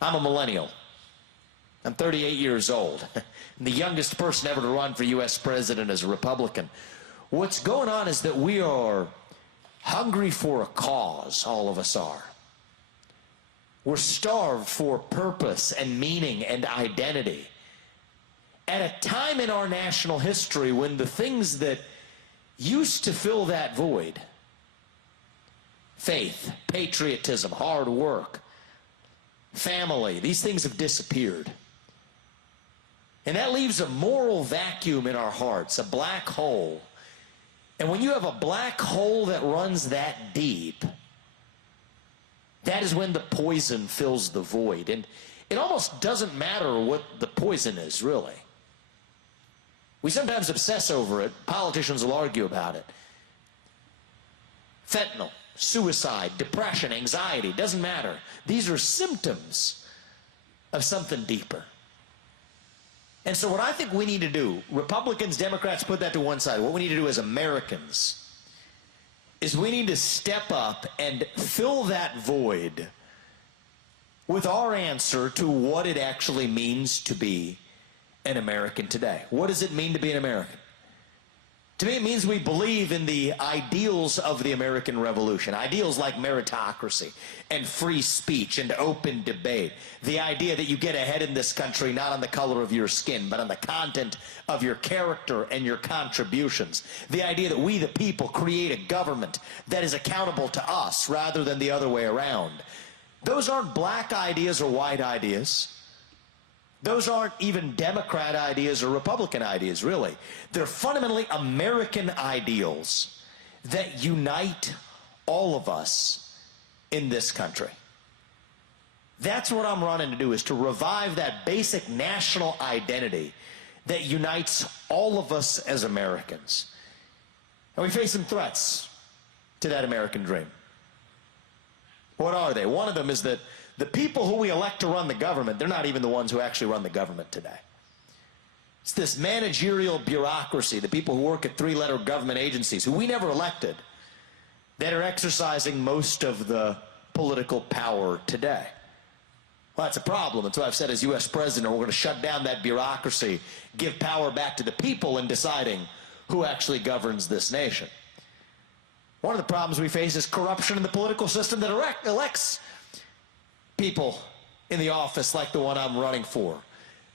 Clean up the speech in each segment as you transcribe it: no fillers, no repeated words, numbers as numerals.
I'm a millennial. I'm 38 years old. I'm the youngest person ever to run for U.S. president as a Republican. What's going on is that we are hungry for a cause, all of us are. We're starved for purpose and meaning and identity. At a time in our national history when the things that used to fill that void, faith, patriotism, hard work, family, these things have disappeared. And that leaves a moral vacuum in our hearts, a black hole. And when you have a black hole that runs that deep, that is when the poison fills the void. And it almost doesn't matter what the poison is, really. We sometimes obsess over it. Politicians will argue about it. Fentanyl, suicide, depression, anxiety, doesn't matter. These are symptoms of something deeper. And so what I think we need to do, Republicans, Democrats, put that to one side. What we need to do as Americans is we need to step up and fill that void with our answer to what it actually means to be an American today. What does it mean to be an American? To me, it means we believe in the ideals of the American Revolution. Ideals like meritocracy and free speech and open debate. The idea that you get ahead in this country not on the color of your skin, but on the content of your character and your contributions. The idea that we, the people, create a government that is accountable to us rather than the other way around. Those aren't black ideas or white ideas. Those aren't even Democrat ideas or Republican ideas, really. They're fundamentally American ideals that unite all of us in this country. That's what I'm running to do, is to revive that basic national identity that unites all of us as Americans. And we face some threats to that American dream. What are they? One of them is that the people who we elect to run the government, they're not even the ones who actually run the government today. It's this managerial bureaucracy, the people who work at three-letter government agencies, who we never elected, that are exercising most of the political power today. Well, that's a problem. That's why I've said as U.S. president, we're going to shut down that bureaucracy, give power back to the people in deciding who actually governs this nation. One of the problems we face is corruption in the political system that elects people in the office like the one I'm running for.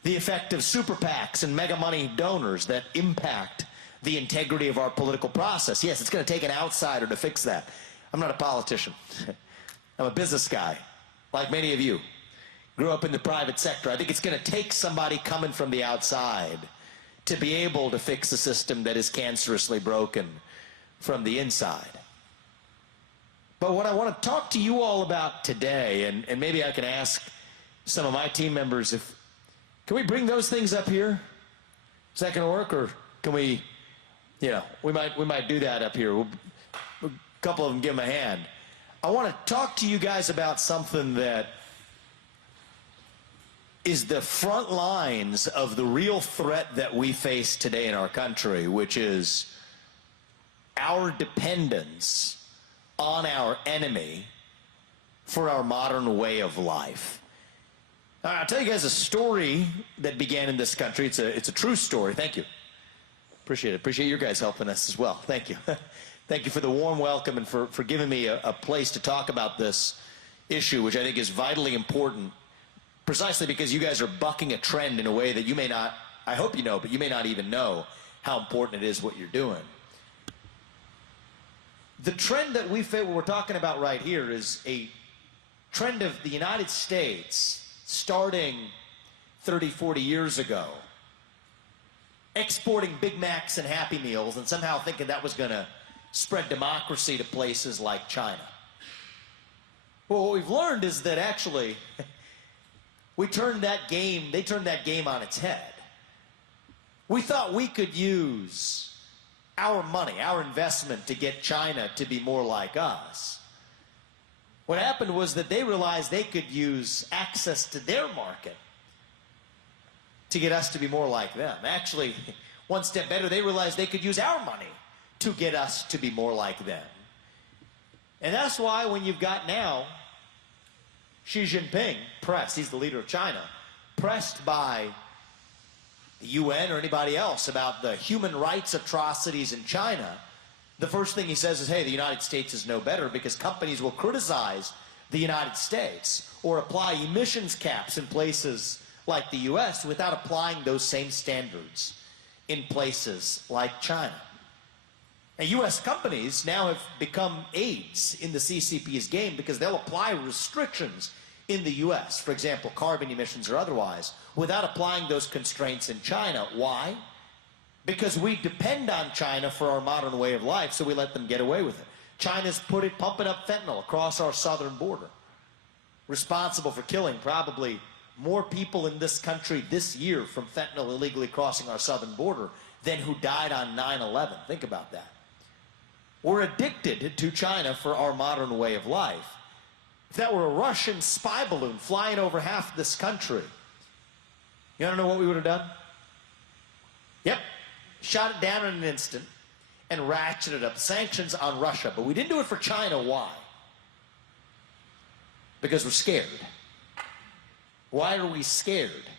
The effect of super PACs and mega money donors that impact the integrity of our political process. Yes, it's going to take an outsider to fix that. I'm not a politician. I'm a business guy, like many of you. Grew up in the private sector. I think it's going to take somebody coming from the outside to be able to fix a system that is cancerously broken from the inside. But what I want to talk to you all about today, and maybe I can ask some of my team members, can we bring those things up here? Is that going to work, or can we, we might do that up here. A couple of them, give them a hand. I want to talk to you guys about something that is the front lines of the real threat that we face today in our country, which is our dependence on our enemy for our modern way of life. I'll tell you guys a story that began in this country. It's a true story. Thank you. Appreciate it. Appreciate your guys helping us as well. Thank you. Thank you for the warm welcome and for giving me a place to talk about this issue, which I think is vitally important, precisely because you guys are bucking a trend in a way that you may not, I hope you know, but you may not even know how important it is what you're doing. The trend that we're talking about right here is a trend of the United States starting 30, 40 years ago, exporting Big Macs and Happy Meals and somehow thinking that was going to spread democracy to places like China. Well, what we've learned is that actually they turned that game on its head. We thought we could use our money, our investment, to get China to be more like us. What happened was that they realized they could use access to their market to get us to be more like them. Actually, one step better, they realized they could use our money to get us to be more like them. And that's why when you've got now Xi Jinping pressed, he's the leader of China, pressed by the UN or anybody else about the human rights atrocities in China, the first thing he says is, hey, the United States is no better because companies will criticize the United States or apply emissions caps in places like the US without applying those same standards in places like China. And US companies now have become aides in the CCP's game because they'll apply restrictions in the US, for example, carbon emissions or otherwise, without applying those constraints in China. Why? Because we depend on China for our modern way of life, so we let them get away with it. China's pumping up fentanyl across our southern border, responsible for killing probably more people in this country this year from fentanyl illegally crossing our southern border than who died on 9/11. Think about that. We're addicted to China for our modern way of life. If that were a Russian spy balloon flying over half this country, you want to know what we would have done? Yep. Shot it down in an instant and ratcheted up sanctions on Russia. But we didn't do it for China. Why? Because we're scared. Why are we scared?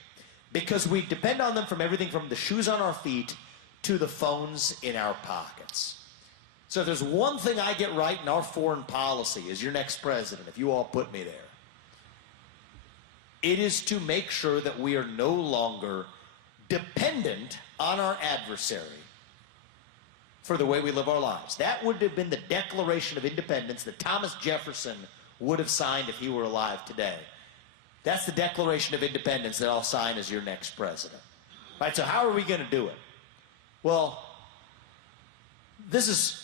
Because we depend on them from everything from the shoes on our feet to the phones in our pockets. So if there's one thing I get right in our foreign policy as your next president, if you all put me there, it is to make sure that we are no longer dependent on our adversary for the way we live our lives. That would have been the Declaration of Independence that Thomas Jefferson would have signed if he were alive today. That's the Declaration of Independence that I'll sign as your next president. All right, so how are we going to do it? Well, this is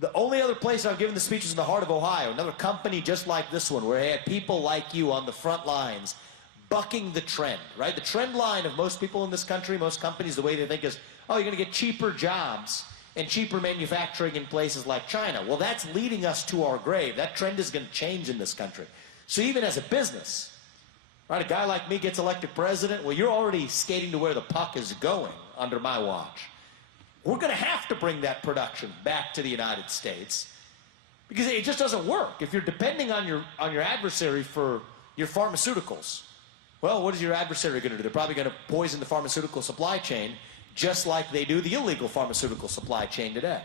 the only other place I've given the speech is in the heart of Ohio, another company just like this one, where they had people like you on the front lines bucking the trend, right? The trend line of most people in this country, most companies, the way they think is, oh, you're going to get cheaper jobs and cheaper manufacturing in places like China. Well, that's leading us to our grave. That trend is going to change in this country. So even as a business, right, a guy like me gets elected president, well, you're already skating to where the puck is going under my watch. We're going to have to bring that production back to the United States because it just doesn't work. If you're depending on your adversary for your pharmaceuticals, well, what is your adversary going to do? They're probably going to poison the pharmaceutical supply chain just like they do the illegal pharmaceutical supply chain today.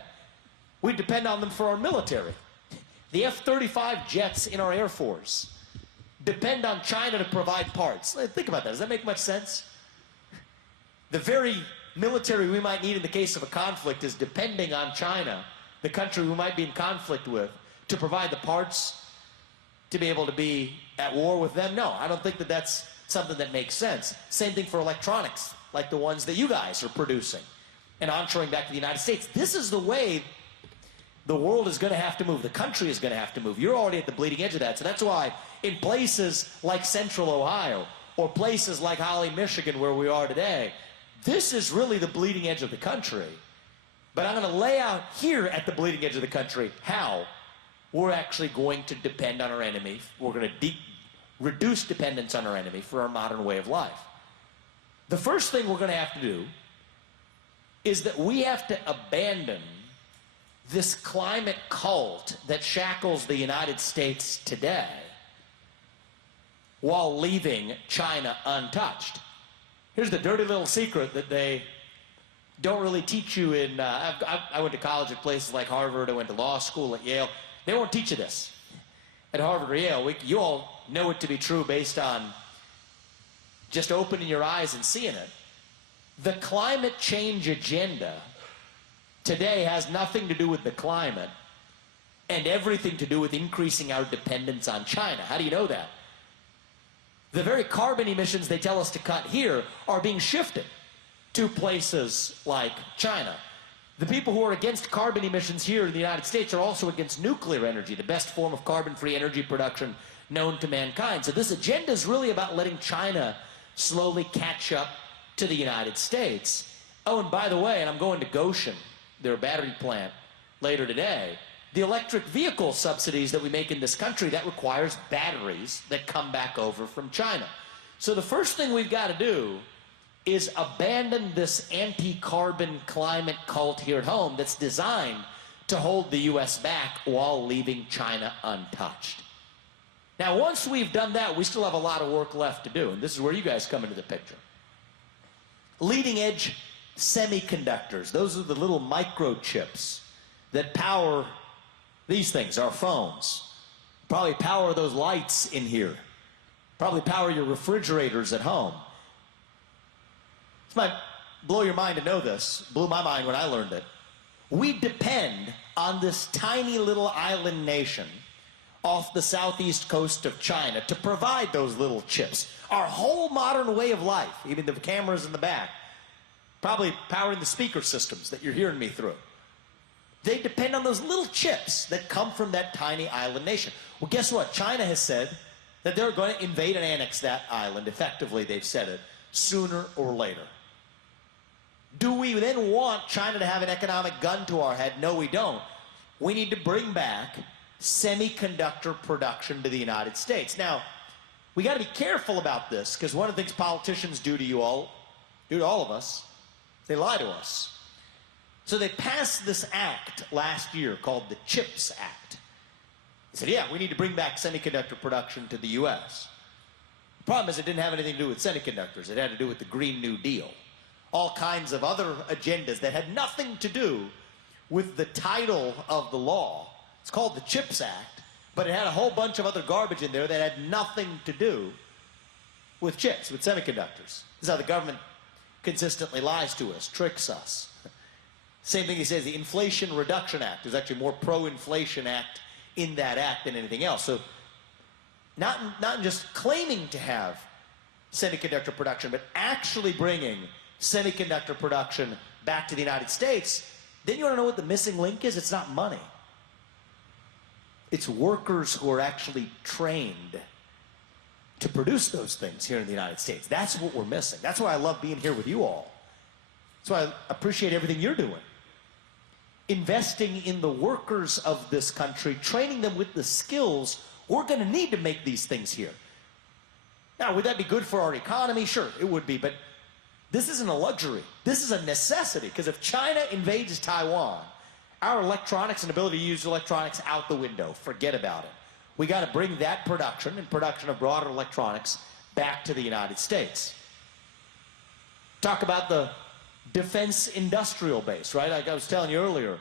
We depend on them for our military. The F-35 jets in our Air Force depend on China to provide parts. Think about that. Does that make much sense? The very military we might need in the case of a conflict is depending on China, the country we might be in conflict with, to provide the parts to be able to be at war with them. No, I don't think that that's something that makes sense. Same thing for electronics, like the ones that you guys are producing and onshoring back to the United States. This is the way the world is going to have to move. The country is going to have to move. You're already at the bleeding edge of that. So that's why in places like Central Ohio or places like Holly, Michigan, where we are today, this is really the bleeding edge of the country. But I'm going to lay out here at the bleeding edge of the country how we're actually going to depend on our enemy. We're going to reduce dependence on our enemy for our modern way of life. The first thing we're going to have to do is that we have to abandon this climate cult that shackles the United States today while leaving China untouched. Here's the dirty little secret that they don't really teach you in, I went to college at places like Harvard, I went to law school at Yale. They won't teach you this. At Harvard or Yale, you all know it to be true based on just opening your eyes and seeing it. The climate change agenda today has nothing to do with the climate and everything to do with increasing our dependence on China. How do you know that? The very carbon emissions they tell us to cut here are being shifted to places like China. The people who are against carbon emissions here in the United States are also against nuclear energy, the best form of carbon-free energy production known to mankind. So this agenda is really about letting China slowly catch up to the United States. Oh, and by the way, and I'm going to Goshen, their battery plant, later today. The electric vehicle subsidies that we make in this country, that requires batteries that come back over from China. So the first thing we've got to do is abandon this anti-carbon climate cult here at home that's designed to hold the U.S. back while leaving China untouched. Now, once we've done that, we still have a lot of work left to do, and this is where you guys come into the picture. Leading edge semiconductors, those are the little microchips that power these things, our phones. Probably power those lights in here. Probably power your refrigerators at home. This might blow your mind to know this. Blew my mind when I learned it. We depend on this tiny little island nation off the southeast coast of China to provide those little chips. Our whole modern way of life, even the cameras in the back, probably powering the speaker systems that you're hearing me through. They depend on those little chips that come from that tiny island nation. Well, guess what? China has said that they're going to invade and annex that island. Effectively, they've said it, sooner or later. Do we then want China to have an economic gun to our head? No, we don't. We need to bring back semiconductor production to the United States. Now, we got to be careful about this, because one of the things politicians do to all of us, they lie to us. So they passed this act last year called the CHIPS Act. They said, yeah, we need to bring back semiconductor production to the U.S. The problem is it didn't have anything to do with semiconductors. It had to do with the Green New Deal. All kinds of other agendas that had nothing to do with the title of the law. It's called the CHIPS Act, but it had a whole bunch of other garbage in there that had nothing to do with chips, with semiconductors. This is how the government consistently lies to us, tricks us. Same thing he says, the Inflation Reduction Act. There's actually more pro-inflation act in that act than anything else. So not just claiming to have semiconductor production, but actually bringing semiconductor production back to the United States. Then you want to know what the missing link is? It's not money. It's workers who are actually trained to produce those things here in the United States. That's what we're missing. That's why I love being here with you all. That's why I appreciate everything you're doing. Investing in the workers of this country, training them with the skills we're going to need to make these things here. Now, would that be good for our economy? Sure, it would be, but this isn't a luxury. This is a necessity, because if China invades Taiwan, our electronics and ability to use electronics out the window. Forget about it. We got to bring that production and production of broader electronics back to the United States. Talk about the defense industrial base, right? Like I was telling you earlier,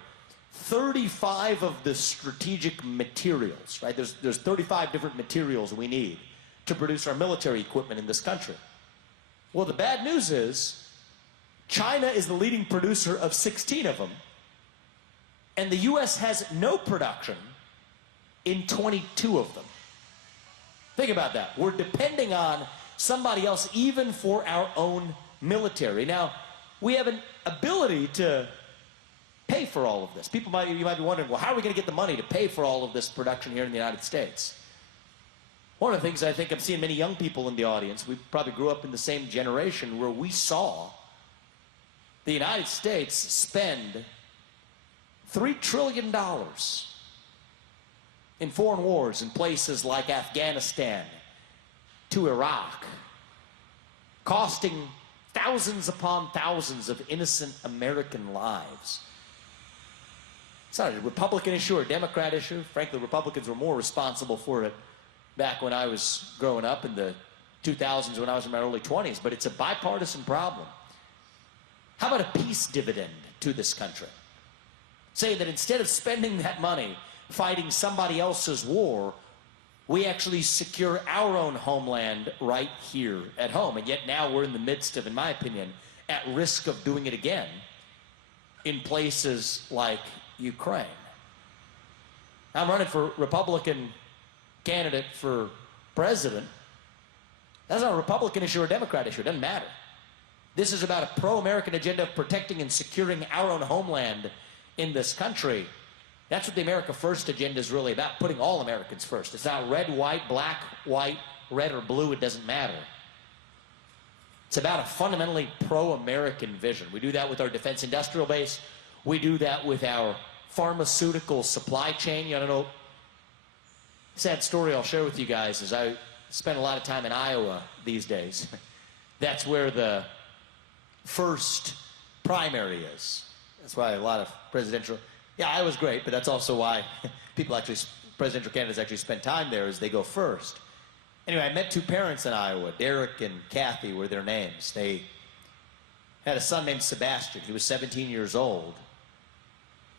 35 of the strategic materials, right? There's 35 different materials we need to produce our military equipment in this country. Well, the bad news is China is the leading producer of 16 of them, and the U.S. has no production in 22 of them. Think about that. We're depending on somebody else even for our own military. Now, we have an ability to pay for all of this. You might be wondering, well, how are we going to get the money to pay for all of this production here in the United States? One of the things I think I'm seeing many young people in the audience, we probably grew up in the same generation where we saw the United States spend $3 trillion in foreign wars in places like Afghanistan to Iraq, costing thousands upon thousands of innocent American lives. It's not a Republican issue or a Democrat issue. Frankly, Republicans were more responsible for it back when I was growing up in the 2000s, when I was in my early 20s, but it's a bipartisan problem. How about a peace dividend to this country? Say that instead of spending that money fighting somebody else's war, we actually secure our own homeland right here at home. And yet now we're in the midst of, in my opinion, at risk of doing it again in places like Ukraine. I'm running for Republican candidate for president. That's not a Republican issue or a Democrat issue. It doesn't matter. This is about a pro-American agenda of protecting and securing our own homeland in this country. That's what the America First agenda is really about, putting all Americans first. It's not red, white, black, white, red, or blue. It doesn't matter. It's about a fundamentally pro-American vision. We do that with our defense industrial base. We do that with our pharmaceutical supply chain. You know, sad story I'll share with you guys is I spend a lot of time in Iowa these days. That's where the first primary is. That's why a lot of presidential... Yeah, Iowa's great, but that's also why people actually presidential candidates actually spend time there is they go first. Anyway, I met two parents in Iowa. Derek and Kathy were their names. They had a son named Sebastian. He was 17 years old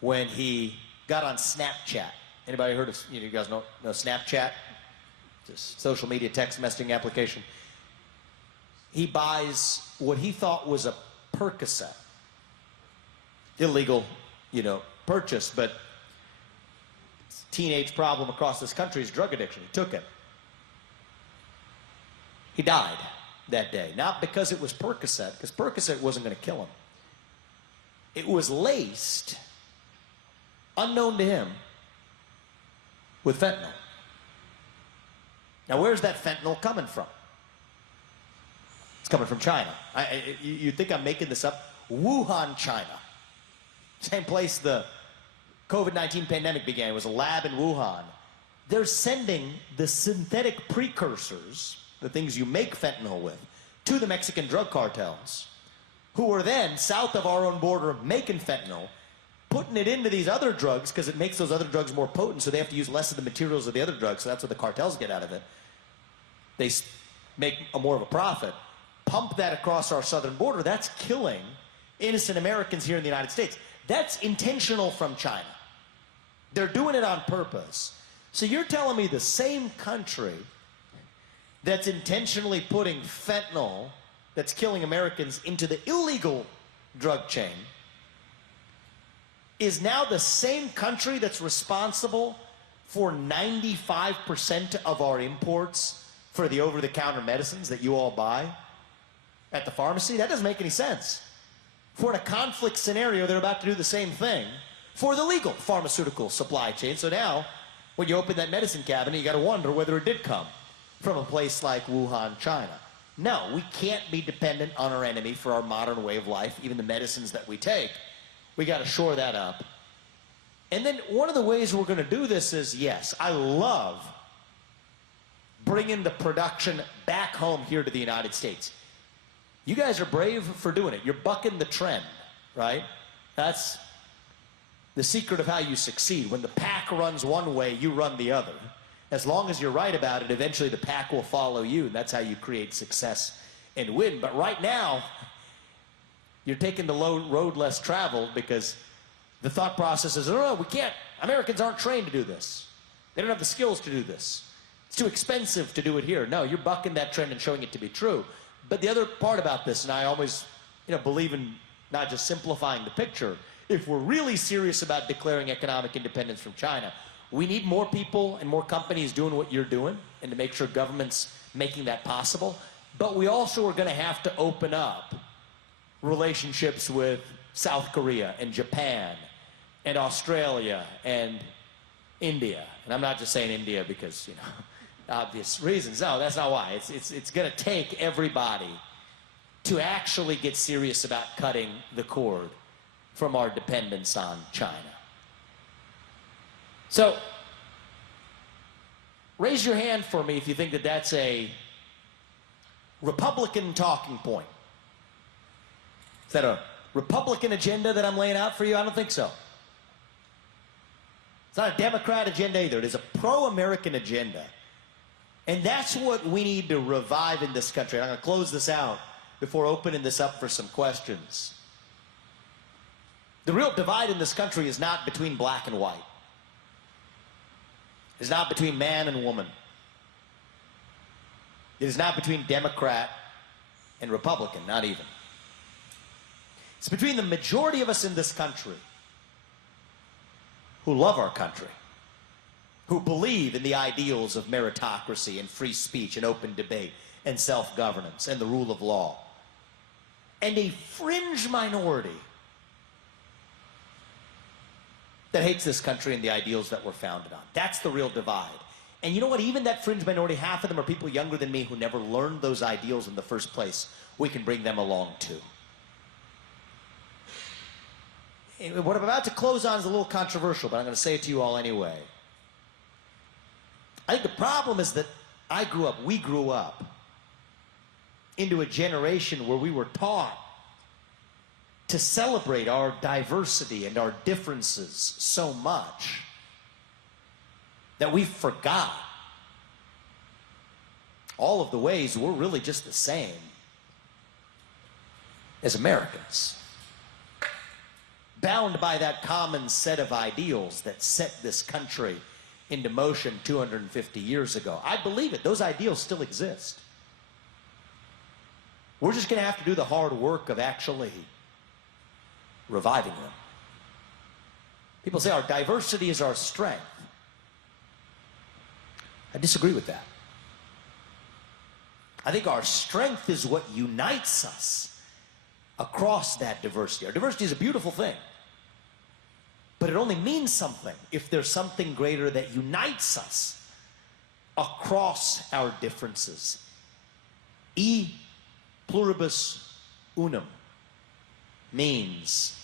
when he got on Snapchat. Anybody heard of, you guys know Snapchat? Just social media text messaging application. He buys what he thought was a Percocet. Illegal, purchase, but teenage problem across this country is drug addiction. He took it. He died that day, not because it was Percocet, because Percocet wasn't going to kill him. It was laced, unknown to him, with fentanyl. Now, where's that fentanyl coming from? It's coming from China. You think I'm making this up? Wuhan, China. Same place the COVID-19 pandemic began. It was a lab in Wuhan. They're sending the synthetic precursors, the things you make fentanyl with, to the Mexican drug cartels, who are then, south of our own border, making fentanyl, putting it into these other drugs because it makes those other drugs more potent, so they have to use less of the materials of the other drugs, so that's what the cartels get out of it. They make more of a profit, pump that across our southern border. That's killing innocent Americans here in the United States. That's intentional from China. They're doing it on purpose. So you're telling me the same country that's intentionally putting fentanyl that's killing Americans into the illegal drug chain is now the same country that's responsible for 95% of our imports for the over-the-counter medicines that you all buy at the pharmacy? That doesn't make any sense. For in a conflict scenario, they're about to do the same thing for the legal pharmaceutical supply chain. So now, when you open that medicine cabinet, you got to wonder whether it did come from a place like Wuhan, China. No, we can't be dependent on our enemy for our modern way of life, even the medicines that we take. We got to shore that up. And then one of the ways we're going to do this is, yes, I love bringing the production back home here to the United States. You guys are brave for doing it. You're bucking the trend, right? That's the secret of how you succeed. When the pack runs one way, you run the other. As long as you're right about it, eventually the pack will follow you, and that's how you create success and win. But right now, you're taking the road less traveled because the thought process is, oh, no, we can't. Americans aren't trained to do this. They don't have the skills to do this. It's too expensive to do it here. No, you're bucking that trend and showing it to be true. But the other part about this, and I always believe in not just simplifying the picture, if we're really serious about declaring economic independence from China, we need more people and more companies doing what you're doing and to make sure government's making that possible. But we also are going to have to open up relationships with South Korea and Japan and Australia and India. And I'm not just saying India because, obvious reasons. No, that's not why. It's going to take everybody to actually get serious about cutting the cord from our dependence on China. So, raise your hand for me if you think that that's a Republican talking point. Is that a Republican agenda that I'm laying out for you? I don't think so. It's not a Democrat agenda either. It is a pro-American agenda. And that's what we need to revive in this country. And I'm going to close this out before opening this up for some questions. The real divide in this country is not between black and white. It is not between man and woman. It is not between Democrat and Republican, not even. It's between the majority of us in this country who love our country, who believe in the ideals of meritocracy and free speech and open debate and self-governance and the rule of law, and a fringe minority that hates this country and the ideals that we're founded on. That's the real divide. And you know what? Even that fringe minority, half of them are people younger than me who never learned those ideals in the first place. We can bring them along too. What I'm about to close on is a little controversial, but I'm going to say it to you all anyway. I think the problem is that we grew up into a generation where we were taught to celebrate our diversity and our differences so much that we forgot all of the ways we're really just the same as Americans, bound by that common set of ideals that set this country into motion 250 years ago. I believe it. Those ideals still exist. We're just going to have to do the hard work of actually reviving them. People say our diversity is our strength. I disagree with that. I think our strength is what unites us across that diversity. Our diversity is a beautiful thing, but it only means something if there's something greater that unites us across our differences. E pluribus unum means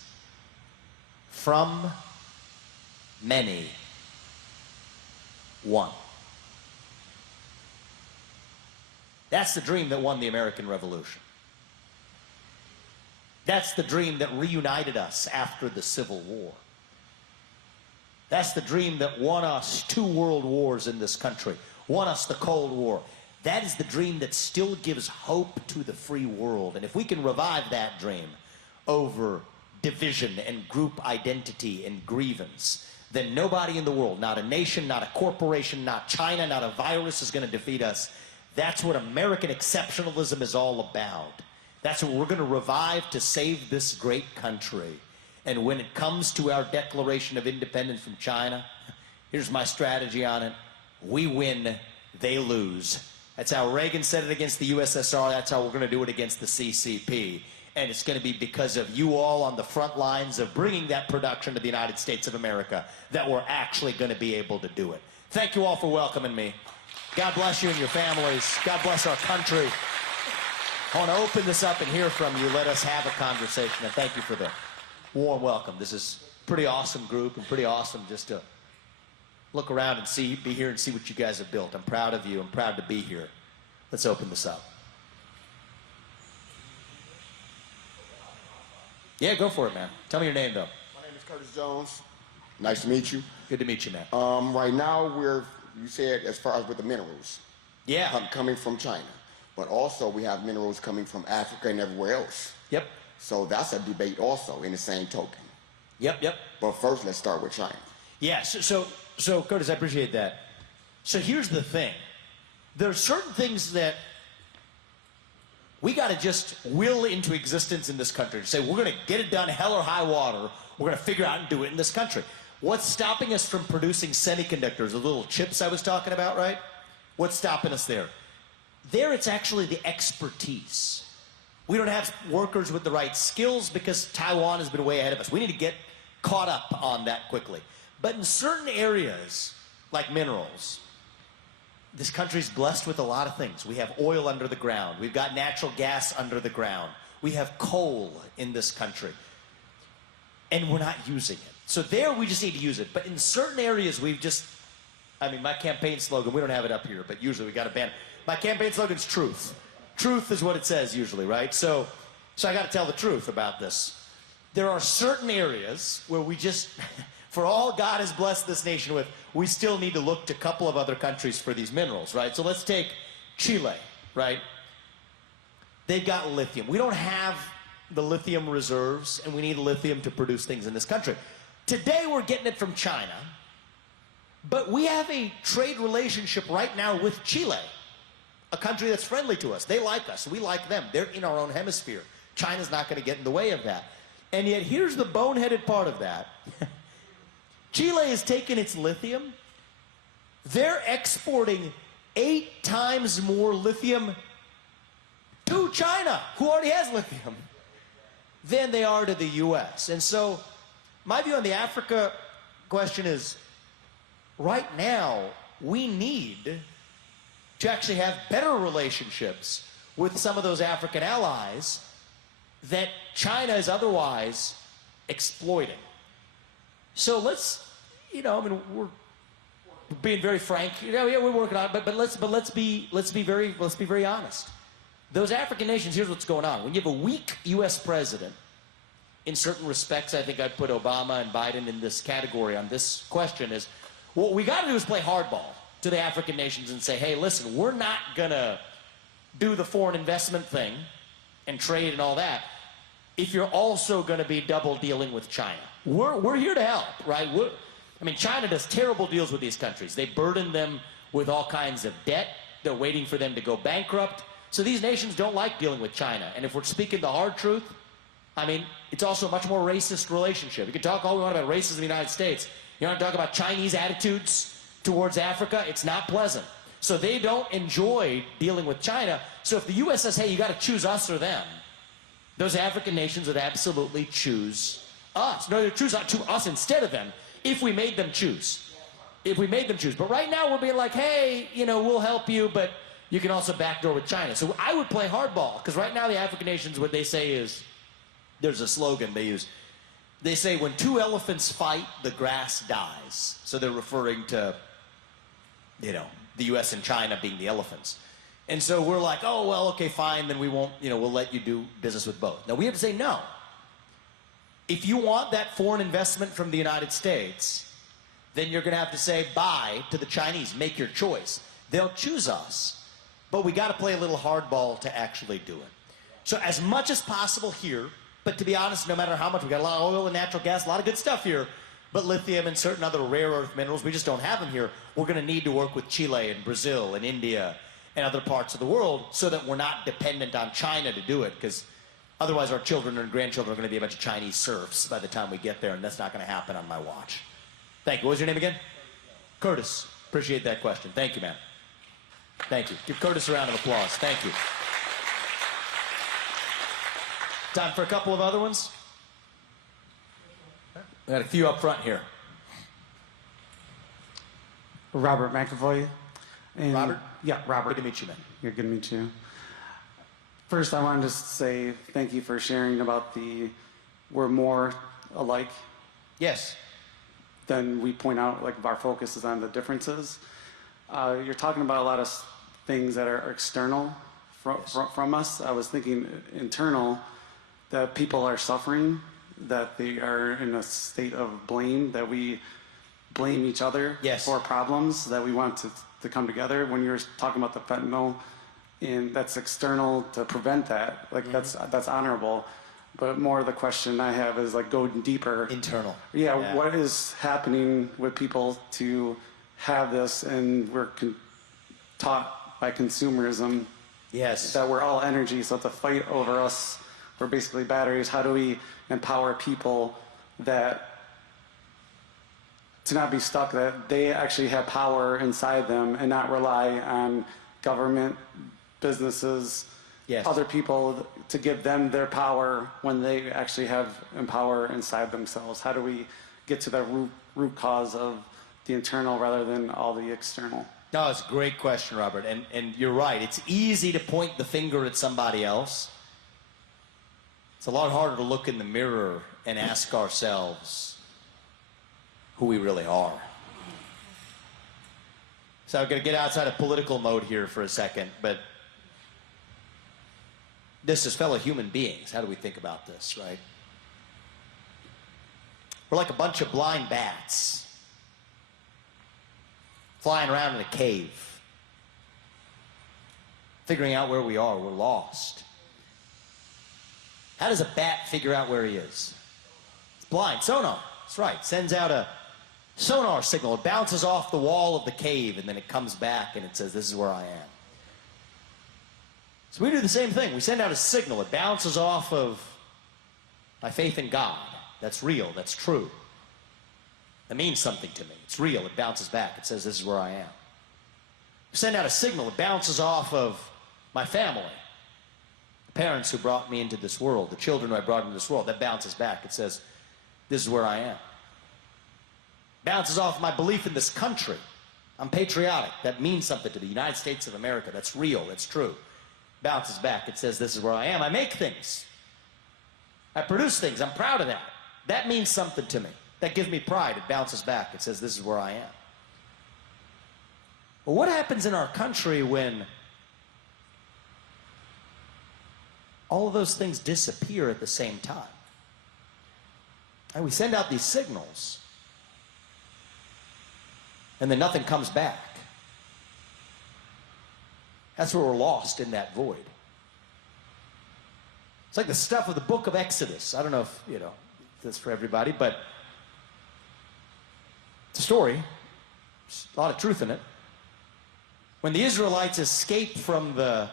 from many, one. That's the dream that won the American Revolution. That's the dream that reunited us after the Civil War. That's the dream that won us 2 world wars in this country, won us the Cold War. That is the dream that still gives hope to the free world. And if we can revive that dream over division and group identity and grievance, then nobody in the world, not a nation, not a corporation, not China, not a virus is going to defeat us. That's what American exceptionalism is all about. That's what we're going to revive to save this great country. And when it comes to our Declaration of Independence from China, here's my strategy on it. We win, they lose. That's how Reagan said it against the USSR. That's how we're going to do it against the CCP. And it's going to be because of you all on the front lines of bringing that production to the United States of America that we're actually going to be able to do it. Thank you all for welcoming me. God bless you and your families. God bless our country. I want to open this up and hear from you. Let us have a conversation. And thank you for the warm welcome. This is a pretty awesome group and pretty awesome just to look around and be here and see what you guys have built. I'm proud of you. I'm proud to be here. Let's open this up. Yeah, go for it, man. Tell me your name, though. My name is Curtis Jones. Nice to meet you. Good to meet you, man. Right now, you said as far as with the minerals. Yeah. Coming from China. But also, we have minerals coming from Africa and everywhere else. Yep. So that's a debate also in the same token. Yep. But first, let's start with China. Yeah, so Curtis, I appreciate that. So here's the thing. There are certain things that we got to just will into existence in this country. Say, we're going to get it done, hell or high water. We're going to figure out and do it in this country. What's stopping us from producing semiconductors, the little chips I was talking about, right? What's stopping us there? There, it's actually the expertise. We don't have workers with the right skills because Taiwan has been way ahead of us. We need to get caught up on that quickly. But in certain areas, like minerals, this country's blessed with a lot of things. We have oil under the ground. We've got natural gas under the ground. We have coal in this country. And we're not using it. So there, we just need to use it. But in certain areas, we've just, I mean, my campaign slogan, we don't have it up here, but usually we got to ban it. My campaign slogan is truth. Truth is what it says usually, right? So I got to tell the truth about this. There are certain areas where we just, for all God has blessed this nation with, we still need to look to a couple of other countries for these minerals, right? So let's take Chile, right? They've got lithium. We don't have the lithium reserves, and we need lithium to produce things in this country. Today, we're getting it from China, but we have a trade relationship right now with Chile, a country that's friendly to us. They like us. We like them. They're in our own hemisphere. China's not going to get in the way of that. And yet, here's the boneheaded part of that. Chile has taken its lithium. They're exporting 8 times more lithium to China, who already has lithium, than they are to the U.S. And so my view on the Africa question is, right now, we need to actually have better relationships with some of those African allies that China is otherwise exploiting. So let's, I mean, we're being very frank. Yeah, we're working on it, but let's be very honest. Those African nations, here's what's going on. When you have a weak U.S. president, in certain respects, I think I'd put Obama and Biden in this category on this question, is What we got to do is play hardball to the African nations and say, hey, listen, we're not going to do the foreign investment thing and trade and all that if you're also going to be double dealing with China. We're here to help, right? China does terrible deals with these countries. They burden them with all kinds of debt. They're waiting for them to go bankrupt. So these nations don't like dealing with China. And if we're speaking the hard truth, it's also a much more racist relationship. We can talk all we want about racism in the United States. You want to talk about Chinese attitudes towards Africa? It's not pleasant. So they don't enjoy dealing with China. So if the U.S. says, hey, you got to choose us or them, those African nations would absolutely choose us. No, they'd choose us instead of them if we made them choose. If we made them choose. But right now we're being like, hey, we'll help you, but you can also backdoor with China. So I would play hardball, because right now the African nations, what they say is, there's a slogan they use. They say, when two elephants fight, the grass dies. So they're referring to, the U.S. and China being the elephants. And so we're like, oh, well, okay, fine, then we won't, we'll let you do business with both. Now, we have to say no. If you want that foreign investment from the United States, then you're going to have to say bye to the Chinese. Make your choice. They'll choose us, but we got to play a little hardball to actually do it. So as much as possible here, but to be honest, no matter how much, we got a lot of oil and natural gas, a lot of good stuff here, but lithium and certain other rare earth minerals, we just don't have them here. We're going to need to work with Chile and Brazil and India and other parts of the world so that we're not dependent on China to do it, because otherwise our children and grandchildren are going to be a bunch of Chinese serfs by the time we get there, and that's not going to happen on my watch. Thank you. What was your name again? Curtis. Appreciate that question. Thank you, man. Thank you. Give Curtis a round of applause. Thank you. Time for a couple of other ones? We got a few up front here. Robert McAvoy. And Robert? Yeah, Robert. Good to meet you, man. Yeah, good to meet you. First, I wanted to say thank you for sharing about we're more alike Yes. than we point out, like our focus is on the differences. You're talking about a lot of things that are external from us. I was thinking internal, that people are suffering, that they are in a state of blame, that we blame each other for problems, that we want to come together. When you're talking about the fentanyl, and that's external to prevent that, like that's honorable. But more the question I have is like go deeper. Internal. Yeah, what is happening with people to have this, and we're taught by consumerism that we're all energy, so it's a fight over us. We're basically batteries. How do we empower people to not be stuck, that they actually have power inside them and not rely on government, businesses, other people to give them their power when they actually have power inside themselves? How do we get to the root cause of the internal rather than all the external? No, it's a great question, Robert. And you're right. It's easy to point the finger at somebody else. It's a lot harder to look in the mirror and ask ourselves who we really are. So I'm going to get outside of political mode here for a second, but this is fellow human beings. How do we think about this, right? We're like a bunch of blind bats flying around in a cave, figuring out where we are. We're lost. How does a bat figure out where he is? It's blind. Sonar. That's right. Sends out a sonar signal. It bounces off the wall of the cave, and then it comes back, and it says, this is where I am. So we do the same thing. We send out a signal. It bounces off of my faith in God. That's real. That's true. That means something to me. It's real. It bounces back. It says, this is where I am. We send out a signal. It bounces off of my family. The parents who brought me into this world. The children who I brought into this world. That bounces back. It says, this is where I am. Bounces off my belief in this country. I'm patriotic. That means something to me. The United States of America. That's real. That's true. Bounces back. It says, this is where I am. I make things. I produce things. I'm proud of that. That means something to me. That gives me pride. It bounces back. It says, this is where I am. Well, what happens in our country when all of those things disappear at the same time? And we send out these signals. and then nothing comes back. That's where we're lost in that void. It's like the stuff of the book of Exodus. I don't know if, that's for everybody, but it's a story. There's a lot of truth in it. When the Israelites escape from the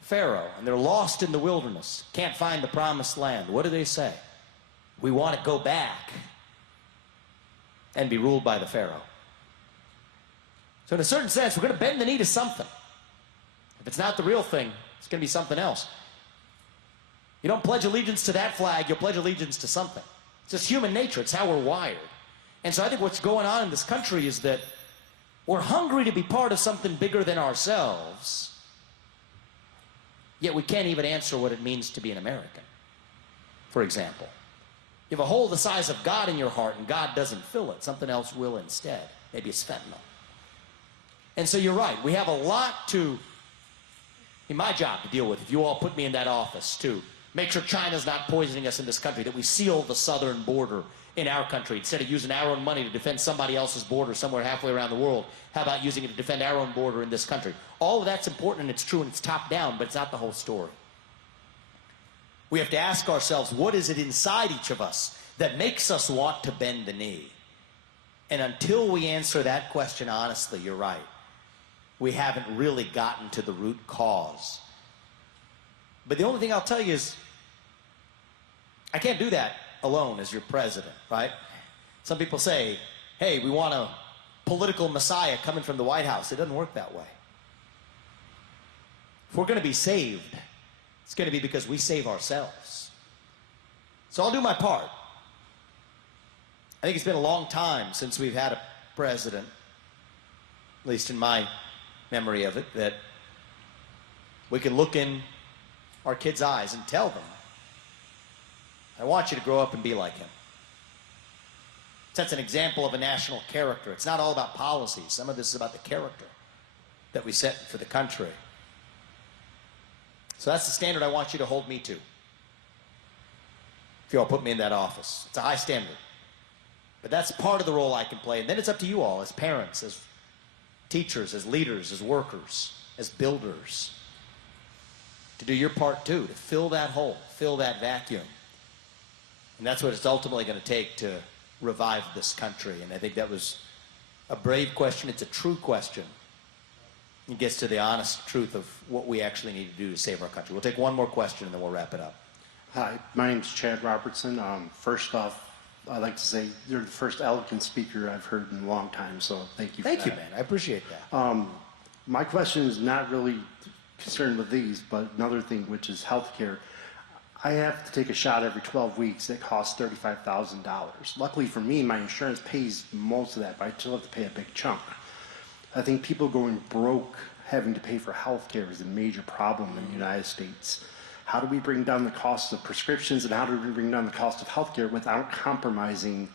Pharaoh and they're lost in the wilderness, can't find the promised land, what do they say? We want to go back and be ruled by the Pharaoh. So in a certain sense, we're going to bend the knee to something. If it's not the real thing, it's going to be something else. You don't pledge allegiance to that flag, you'll pledge allegiance to something. It's just human nature. It's how we're wired. And so I think what's going on in this country is that we're hungry to be part of something bigger than ourselves, yet we can't even answer what it means to be an American, for example. You have a hole the size of God in your heart and God doesn't fill it. Something else will instead. Maybe it's fentanyl. And so you're right. We have a lot to, in my job, to deal with. If you all put me in that office to make sure China's not poisoning us in this country, that we seal the southern border in our country. Instead of using our own money to defend somebody else's border somewhere halfway around the world, how about using it to defend our own border in this country? All of that's important and it's true and it's top down, but it's not the whole story. We have to ask ourselves, what is it inside each of us that makes us want to bend the knee? And until we answer that question honestly, you're right, we haven't really gotten to the root cause. But the only thing I'll tell you is, I can't do that alone as your president, right? Some people say, hey, we want a political messiah coming from the White House. It doesn't work that way. If we're going to be saved, it's going to be because we save ourselves. So I'll do my part. I think it's been a long time since we've had a president, at least in my memory of it, that we can look in our kids' eyes and tell them, I want you to grow up and be like him. That's an example of a national character. It's not all about policies. Some of this is about the character that we set for the country. So that's the standard I want you to hold me to. If you all put me in that office. It's a high standard. But that's part of the role I can play. And then it's up to you all as parents, as teachers, as leaders, as workers, as builders, to do your part too, to fill that hole, fill that vacuum. And that's what it's ultimately going to take to revive this country. And I think that was a brave question. It's a true question. It gets to the honest truth of what we actually need to do to save our country. We'll take one more question and then we'll wrap it up. Hi, my name's Chad Robertson. First off, I'd like to say you're the first eloquent speaker I've heard in a long time, so thank you for that. Thank you, man. I appreciate that. My question is not really concerned with these, but another thing, which is healthcare. I have to take a shot every 12 weeks that costs $35,000. Luckily for me, my insurance pays most of that, but I still have to pay a big chunk. I think people going broke having to pay for healthcare is a major problem in the United States. How do we bring down the cost of prescriptions and how do we bring down the cost of healthcare without compromising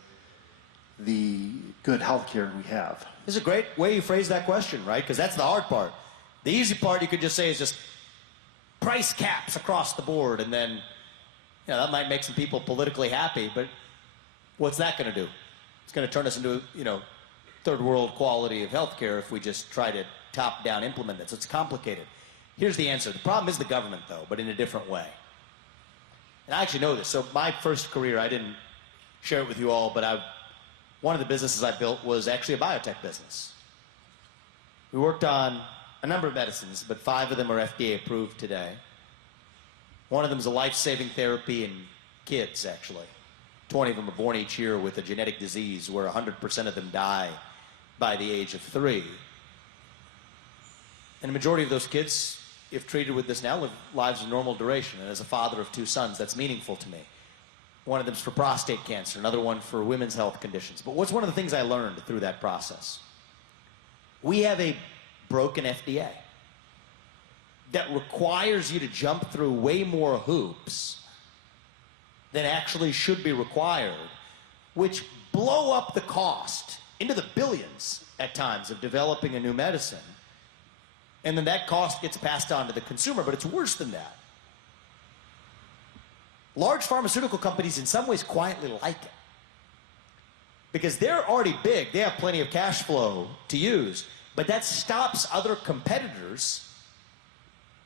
the good healthcare we have? This is a great way you phrase that question, right? Because that's the hard part. The easy part you could just say is just price caps across the board, and then that might make some people politically happy, but what's that going to do? It's going to turn us into, third world quality of healthcare if we just try to top-down implement this. It's complicated. Here's the answer. The problem is the government, though, but in a different way. And I actually know this. So my first career, I didn't share it with you all, but one of the businesses I built was actually a biotech business. We worked on a number of medicines, but 5 of them are FDA approved today. One of them is a life-saving therapy in kids, actually. 20 of them are born each year with a genetic disease where 100% of them die by the age of 3. And the majority of those kids, if treated with this now, live lives of normal duration. And as a father of 2 sons, that's meaningful to me. One of them's for prostate cancer, another one for women's health conditions. But what's one of the things I learned through that process? We have a broken FDA that requires you to jump through way more hoops than actually should be required, which blow up the cost into the billions at times of developing a new medicine. And then that cost gets passed on to the consumer, but it's worse than that. Large pharmaceutical companies in some ways quietly like it because they're already big. They have plenty of cash flow to use. But that stops other competitors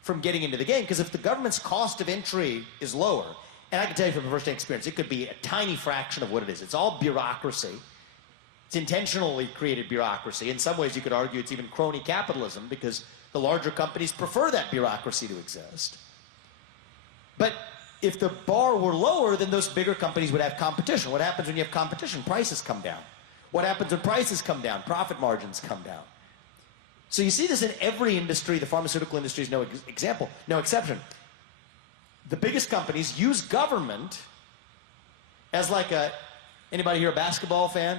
from getting into the game, because if the government's cost of entry is lower, and I can tell you from first-hand experience, it could be a tiny fraction of what it is. It's all bureaucracy. It's intentionally created bureaucracy. In some ways, you could argue it's even crony capitalism, because the larger companies prefer that bureaucracy to exist. But if the bar were lower, then those bigger companies would have competition. What happens when you have competition? Prices come down. What happens when prices come down? Profit margins come down. So you see this in every industry. The pharmaceutical industry is no exception. The biggest companies use government as like anybody here a basketball fan?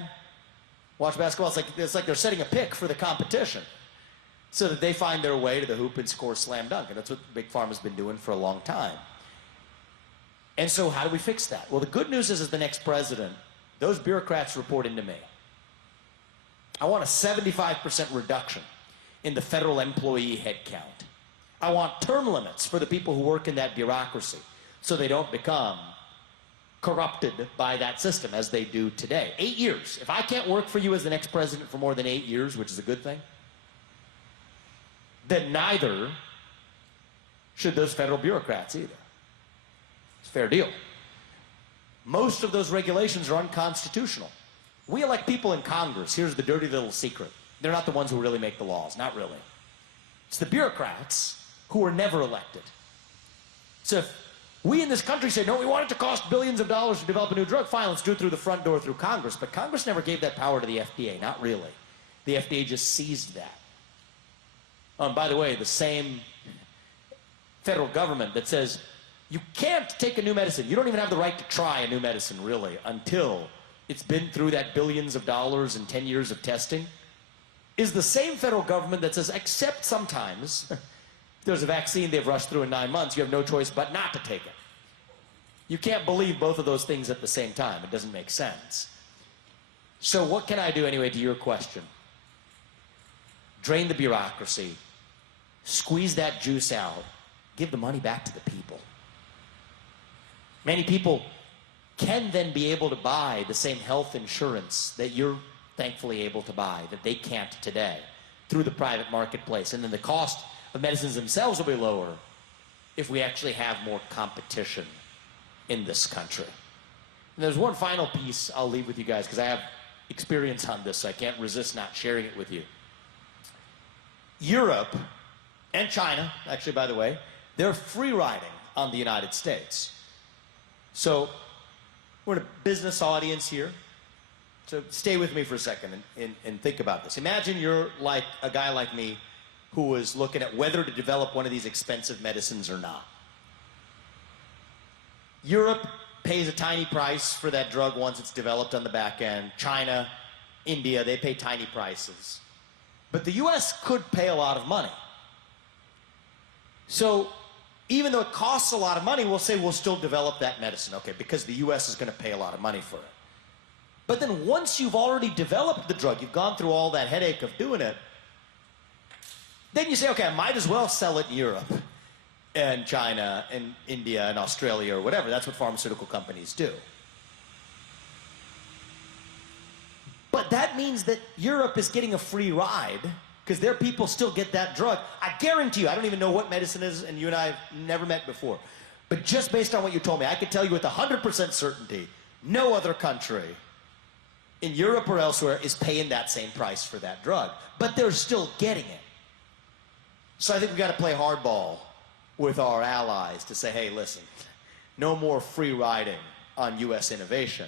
Watch basketball? It's like they're setting a pick for the competition so that they find their way to the hoop and score slam dunk. And that's what Big Pharma's been doing for a long time. And so how do we fix that? Well, the good news is, as the next president, those bureaucrats report into me. I want a 75% reduction in the federal employee headcount. I want term limits for the people who work in that bureaucracy so they don't become corrupted by that system as they do today. 8 years. If I can't work for you as the next president for more than 8 years, which is a good thing, then neither should those federal bureaucrats either. It's a fair deal. Most of those regulations are unconstitutional. We elect people in Congress. Here's the dirty little secret. They're not the ones who really make the laws. Not really. It's the bureaucrats who were never elected. So if we in this country say, no, we want it to cost billions of dollars to develop a new drug, fine, let's do it through the front door through Congress. But Congress never gave that power to the FDA. Not really. The FDA just seized that. And by the way, the same federal government that says you can't take a new medicine, you don't even have the right to try a new medicine, really, until it's been through that billions of dollars and 10 years of testing, is the same federal government that says, except sometimes, if there's a vaccine they've rushed through in 9 months, you have no choice but not to take it. You can't believe both of those things at the same time. It doesn't make sense. So what can I do anyway to your question? Drain the bureaucracy, squeeze that juice out, give the money back to the people. Many people can then be able to buy the same health insurance that you're thankfully able to buy, that they can't today, through the private marketplace. And then the cost of medicines themselves will be lower if we actually have more competition in this country. And there's one final piece I'll leave with you guys, because I have experience on this, so I can't resist not sharing it with you. Europe and China, actually, by the way, they're free riding on the United States. So we're in a business audience here. So stay with me for a second and think about this. Imagine you're like a guy like me who was looking at whether to develop one of these expensive medicines or not. Europe pays a tiny price for that drug once it's developed on the back end. China, India, they pay tiny prices. But the US could pay a lot of money. So even though it costs a lot of money, we'll say we'll still develop that medicine, okay, because the US is going to pay a lot of money for it. But then once you've already developed the drug, you've gone through all that headache of doing it, then you say, okay, I might as well sell it in Europe and China and India and Australia or whatever. That's what pharmaceutical companies do. But that means that Europe is getting a free ride because their people still get that drug. I guarantee you, I don't even know what medicine is, and you and I have never met before. But just based on what you told me, I can tell you with 100% certainty, no other country in Europe or elsewhere is paying that same price for that drug. But they're still getting it. So I think we've got to play hardball with our allies to say, hey, listen, no more free riding on U.S. innovation.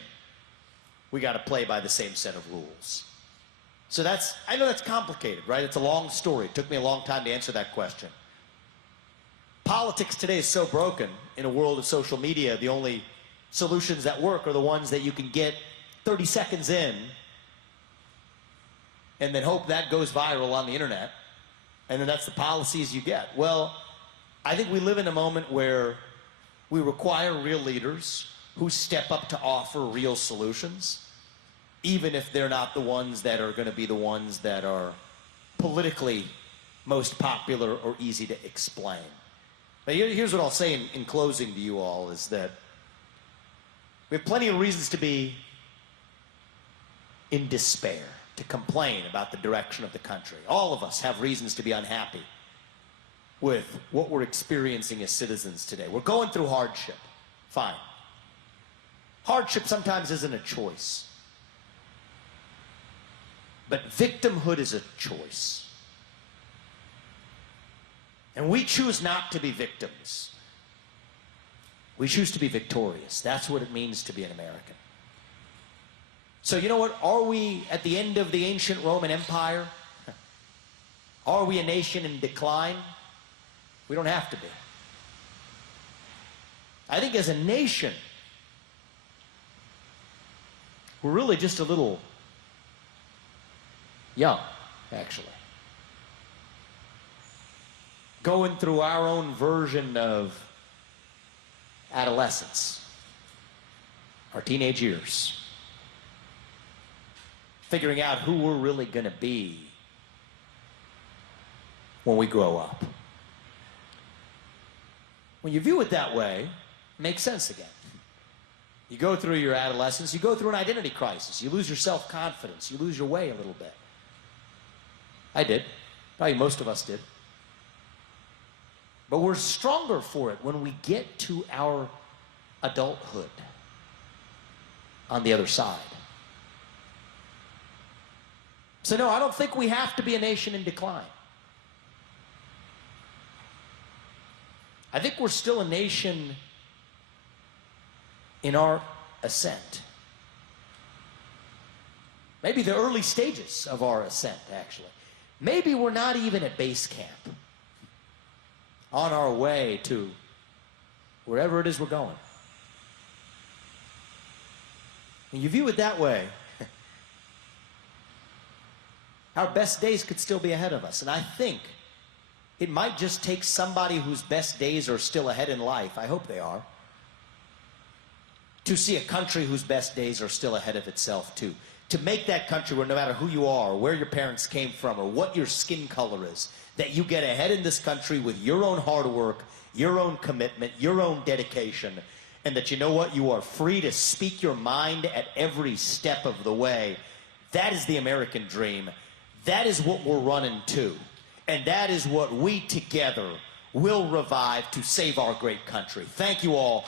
We got to play by the same set of rules. So I know that's complicated, right? It's a long story. It took me a long time to answer that question. Politics today is so broken in a world of social media. The only solutions that work are the ones that you can get 30 seconds in and then hope that goes viral on the internet. And then that's the policies you get. Well, I think we live in a moment where we require real leaders who step up to offer real solutions, even if they're not the ones that are going to be the ones that are politically most popular or easy to explain. Now, here's what I'll say in closing to you all, is that we have plenty of reasons to be in despair, to complain about the direction of the country. All of us have reasons to be unhappy with what we're experiencing as citizens today. We're going through hardship. Fine. Hardship sometimes isn't a choice. But victimhood is a choice. And we choose not to be victims. We choose to be victorious. That's what it means to be an American. So you know what? Are we at the end of the ancient Roman Empire? Are we a nation in decline? We don't have to be. I think as a nation, we're really just a little young, actually. Going through our own version of adolescence, our teenage years, figuring out who we're really going to be when we grow up. When you view it that way, it makes sense again. You go through your adolescence, you go through an identity crisis, you lose your self-confidence, you lose your way a little bit. I did. Probably most of us did. But we're stronger for it when we get to our adulthood on the other side. So no, I don't think we have to be a nation in decline. I think we're still a nation in our ascent. Maybe the early stages of our ascent, actually. Maybe we're not even at base camp, on our way to wherever it is we're going. When you view it that way, our best days could still be ahead of us. And I think it might just take somebody whose best days are still ahead in life, I hope they are, to see a country whose best days are still ahead of itself too. To make that country where no matter who you are, or where your parents came from, or what your skin color is, that you get ahead in this country with your own hard work, your own commitment, your own dedication, and that you know what, you are free to speak your mind at every step of the way. That is the American dream. That is what we're running to. And that is what we together will revive to save our great country. Thank you all.